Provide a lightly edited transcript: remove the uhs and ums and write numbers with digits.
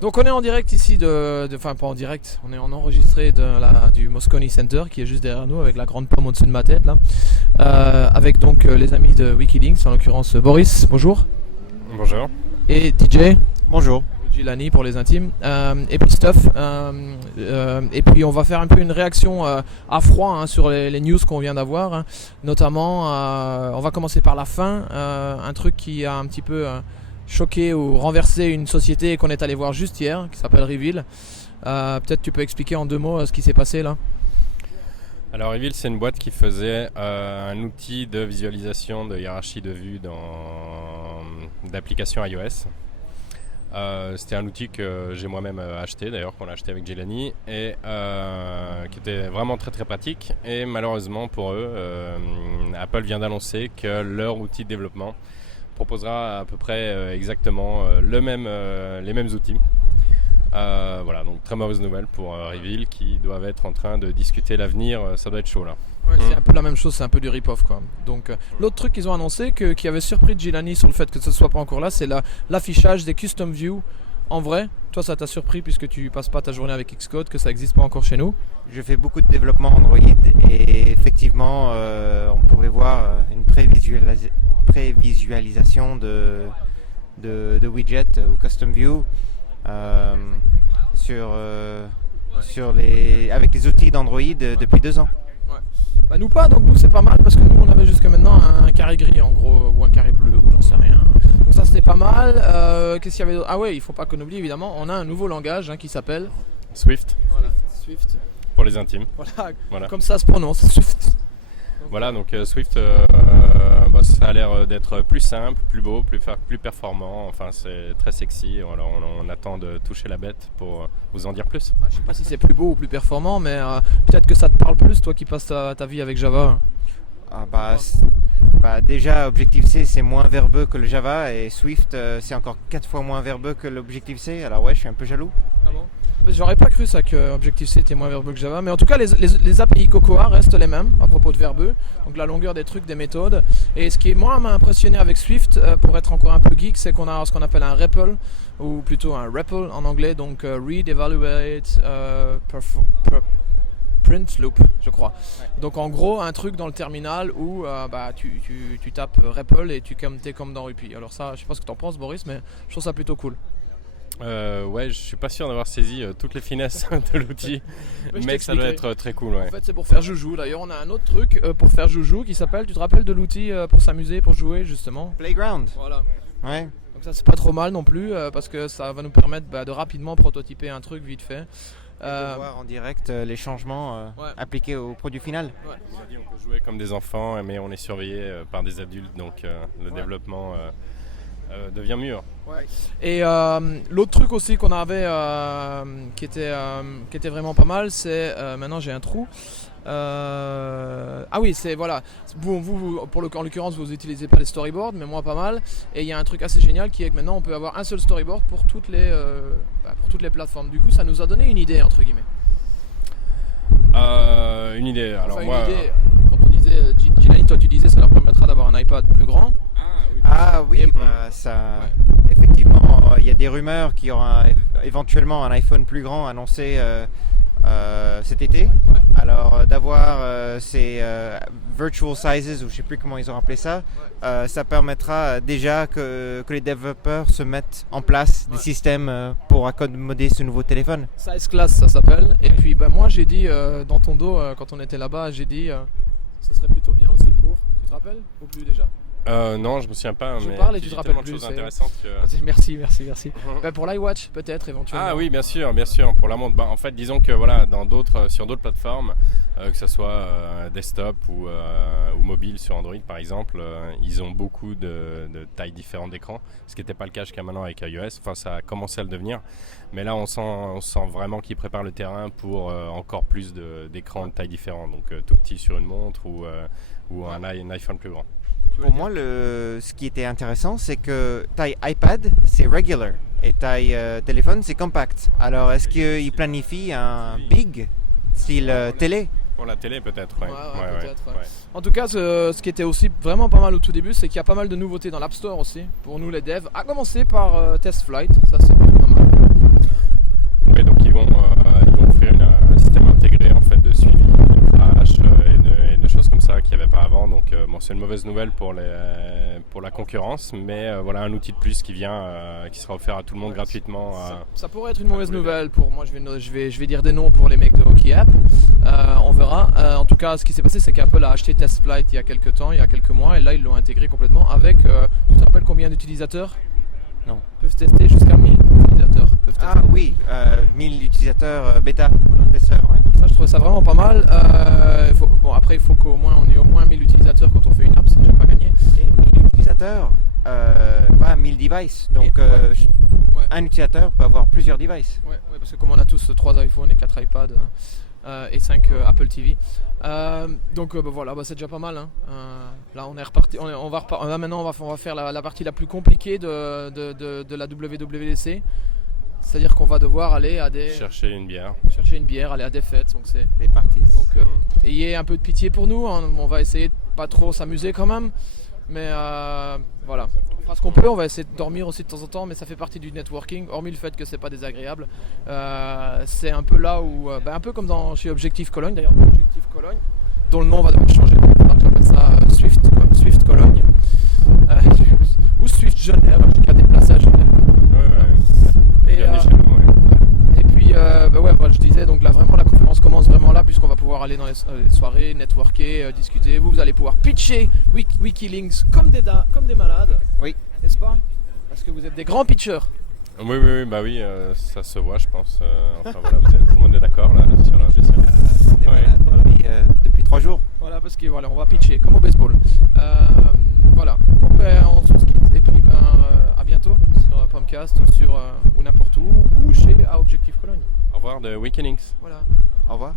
Donc on est en direct ici, enfin pas en direct, on est en enregistré du Moscone Center qui est juste derrière nous avec la grande pomme au-dessus de ma tête là. Avec donc les amis de Wikilinks, en l'occurrence Boris, bonjour. Bonjour. Et DJ. Bonjour. Gilani pour les intimes. Et puis Stuff. Et puis on va faire un peu une réaction à froid sur les news qu'on vient d'avoir. Notamment, on va commencer par la fin. Un truc qui a un petit peu choqué ou renversé une société qu'on est allé voir juste hier, qui s'appelle Reveal. Peut-être tu peux expliquer en 2 mots ce qui s'est passé là. Alors Reveal, c'est une boîte qui faisait un outil de visualisation de hiérarchie de vue d'applications iOS. C'était un outil que j'ai moi-même acheté, d'ailleurs qu'on a acheté avec Jelani, et qui était vraiment très très pratique. Et malheureusement pour eux, Apple vient d'annoncer que leur outil de développement proposera à peu près exactement les mêmes outils. Voilà, donc très mauvaise nouvelle pour Reveal qui doivent être en train de discuter l'avenir, ça doit être chaud là. Ouais, c'est un peu la même chose, c'est un peu du rip-off quoi. Donc l'autre truc qu'ils ont annoncé qui avait surpris Gilani sur le fait que ce soit pas encore là, c'est l'affichage des custom views en vrai. Toi ça t'a surpris puisque tu passes pas ta journée avec Xcode, que ça existe pas encore chez nous. Je fais beaucoup de développement Android et effectivement on pouvait voir une prévisualisation de widgets ou custom view avec les outils d'Android depuis 2 ans. Ouais. Bah nous pas, donc nous c'est pas mal parce que nous on avait jusqu'à maintenant un carré gris en gros ou un carré bleu ou j'en sais rien. Donc ça c'était pas mal. Qu'est-ce qu'il y avait d'autre ? Ah ouais, il faut pas qu'on oublie évidemment, on a un nouveau langage qui s'appelle Swift. Voilà, Swift. Pour les intimes. Voilà. Comme ça se prononce, Swift. Voilà, donc Swift, ça a l'air d'être plus simple, plus beau, plus performant. Enfin, c'est très sexy. Alors, on attend de toucher la bête pour vous en dire plus. Je sais pas si c'est plus beau ou plus performant, mais peut-être que ça te parle plus, toi qui passes ta vie avec Java. Déjà, Objective-C c'est moins verbeux que le Java et Swift c'est encore 4 fois moins verbeux que l'Objective-C. Alors ouais, je suis un peu jaloux. Ah bon ? J'aurais pas cru ça que Objective-C était moins verbeux que Java, mais en tout cas les API Cocoa restent les mêmes à propos de verbeux, donc la longueur des trucs, des méthodes. Et ce qui moi m'a impressionné avec Swift, pour être encore un peu geek, c'est qu'on a ce qu'on appelle un REPL, ou plutôt un REPL en anglais, donc Read, Evaluate, Print Loop, je crois. Ouais. Donc en gros un truc dans le terminal où tu tapes REPL et t'es comme dans Rupi. Alors ça, je sais pas ce que t'en penses Boris, mais je trouve ça plutôt cool. Ouais, je suis pas sûr d'avoir saisi toutes les finesses de l'outil, mais ça doit être très cool. Ouais. En fait, c'est pour faire joujou. D'ailleurs, on a un autre truc pour faire joujou qui s'appelle, tu te rappelles de l'outil pour s'amuser, pour jouer justement ? Playground. Voilà. Ouais. Donc ça, c'est pas trop mal non plus parce que ça va nous permettre de rapidement prototyper un truc vite fait. Et de voir en direct les changements appliqués au produit final. Ouais. On a dit on peut jouer comme des enfants, mais on est surveillé par des adultes, donc le développement devient mûr. Ouais. Et l'autre truc aussi qu'on avait qui était vraiment pas mal, c'est maintenant j'ai un trou. Ah oui, c'est voilà. Vous en l'occurrence, vous n'utilisez pas les storyboards, mais moi pas mal. Et il y a un truc assez génial qui est que maintenant on peut avoir un seul storyboard pour toutes les plateformes. Du coup, ça nous a donné une idée entre guillemets. Une idée. Alors enfin, moi. Une idée, quand on disait, Gilani, toi tu disais, ça leur permettra d'avoir un iPad plus grand. Effectivement, il y a des rumeurs qu'il y aura éventuellement un iPhone plus grand annoncé cet été. Ouais. Alors d'avoir ces virtual sizes, ou je ne sais plus comment ils ont appelé ça, ça permettra déjà que les développeurs se mettent en place des systèmes pour accommoder ce nouveau téléphone. Size Class ça s'appelle. Et puis moi j'ai dit dans ton dos quand on était là-bas, j'ai dit ce serait plutôt bien aussi pour... Tu te rappelles ou plus déjà ? Non, je me souviens pas. Je mais parle et tu te rappelles plus. Choses intéressantes que... Merci. Pour l'iWatch peut-être éventuellement. Ah oui, bien sûr, pour la montre. En fait, disons que voilà, sur d'autres plateformes, que ce soit desktop ou mobile sur Android par exemple, ils ont beaucoup de tailles différentes d'écran, ce qui n'était pas le cas jusqu'à maintenant avec iOS. Enfin, ça a commencé à le devenir, mais là on sent vraiment qu'ils préparent le terrain pour encore plus d'écrans de tailles différentes, donc tout petit sur une montre ou un iPhone plus grand. Pour moi, ce qui était intéressant, c'est que taille iPad, c'est regular, et taille téléphone, c'est compact. Alors, est-ce qu'il planifie un big, style télé ? Pour la télé, peut-être, ouais. Peut-être. En tout cas, ce qui était aussi vraiment pas mal au tout début, c'est qu'il y a pas mal de nouveautés dans l'App Store aussi, pour nous les devs, à commencer par Test Flight, ça c'est pas mal. c'est une mauvaise nouvelle pour la concurrence, mais voilà un outil de plus qui vient, qui sera offert à tout le monde gratuitement. Ça pourrait être une mauvaise nouvelle pour moi. Je vais dire des noms pour les mecs de Hockey App. On verra. En tout cas, ce qui s'est passé, c'est qu'Apple a acheté TestFlight il y a quelques mois, et là ils l'ont intégré complètement avec. Tu te rappelles combien d'utilisateurs? Non. Peuvent tester jusqu'à 1000 utilisateurs. Ah oui, 1000 utilisateurs bêta, testeurs. Ouais. Ça, je trouve ça vraiment pas mal. Après, il faut qu'au moins on ait au moins 1000 utilisateurs quand on fait une app, c'est déjà pas gagné. Et 1000 utilisateurs, pas 1000 devices. Donc un utilisateur peut avoir plusieurs devices. Ouais, parce que comme on a tous 3 iPhones et 4 iPads et 5 Apple TV. Voilà, c'est déjà pas mal. Hein. Là, on est reparti. Maintenant, on va faire la partie la plus compliquée de la WWDC. C'est-à-dire qu'on va devoir aller à chercher une bière, aller à des fêtes. Donc c'est les parties. Donc ayez un peu de pitié pour nous. On va essayer de pas trop s'amuser quand même. Mais voilà, on fera ce qu'on peut. On va essayer de dormir aussi de temps en temps, mais ça fait partie du networking. Hormis le fait que c'est pas désagréable, c'est un peu là où, un peu comme chez Objectif Cologne d'ailleurs. Objectif Cologne, dont le nom va devoir changer. J'appelle ça Swift Cologne ou Swift Genève. Je suis déplacé à Genève. Et puis, je disais, donc là vraiment la conférence commence vraiment là, puisqu'on va pouvoir aller dans les soirées, networker, discuter. Vous allez pouvoir pitcher Wikilinks comme des malades. Oui. N'est-ce pas? Parce que vous êtes des grands pitchers. Oui, ça se voit, je pense. Tout le monde est d'accord là sur la gestion. Des malades depuis 3 jours. Voilà, parce que on va pitcher comme au baseball. Voilà. On se quitte et puis à bientôt sur Pomcast ou n'importe où ou chez Objectif Cologne. Au revoir de Wikilinks. Voilà. Au revoir.